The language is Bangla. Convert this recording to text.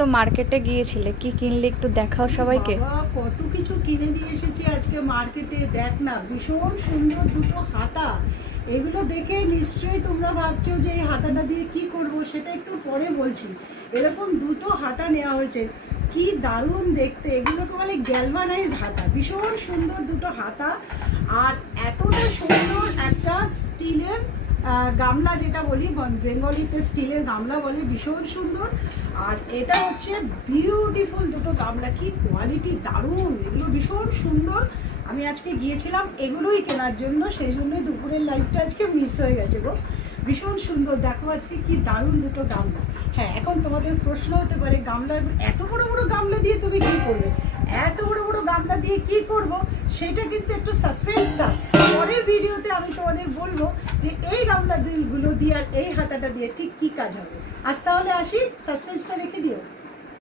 তো মার্কেটে গিয়েছিলে, কি কিনলে একটু দেখাও সবাইকে। বাবা, কত কিছু কিনে নিয়ে এসেছি আজকে মার্কেটে। দেখ না, ভীষণ সুন্দর দুটো হাতা। এগুলো দেখে নিশ্চয়ই তোমরা ভাবছো যে এই হাতাটা দিয়ে কি করব, সেটা একটু পরে বলছি। এরকম দুটো হাতা নেওয়া হয়েছে, কি দারুণ দেখতে। এগুলোকে বলে গ্যালভানাইজ হাতা। ভীষণ সুন্দর দুটো হাতা, আর এতটা সুন্দর একটা স্টিলের গামলা, যেটা বলি বেঙ্গলিতে স্টিলের গামলা বলে, ভীষণ সুন্দর। আর এটা হচ্ছে বিউটিফুল দুটো গামলা, কি কোয়ালিটি, দারুণ। এগুলো ভীষণ সুন্দর। আমি আজকে গিয়েছিলাম এগুলোই কেনার জন্য, সেই জন্যই দুপুরের লাইফটা আজকে মিস হয়ে গেছে গো। ভীষণ সুন্দর, দেখো আজকে কি দারুণ দুটো গামলা। হ্যাঁ, এখন তোমাদের প্রশ্ন হতে পারে, গামলা, এত বড় বড় গামলা দিয়ে তুমি কি করবে? এত বড় বড় গামলা দিয়ে কি করব, সেটা কিন্তু একটু সাসপেন্স থাক। পরের ভিডিওতে আমি তোমাদের বলবো যে এই গামলাগুলো দিয়ে আর এই হাতাটা দিয়ে ঠিক কি কাজ হবে। আজ তাহলে আসি, সাসপেন্সটা রেখে দিও।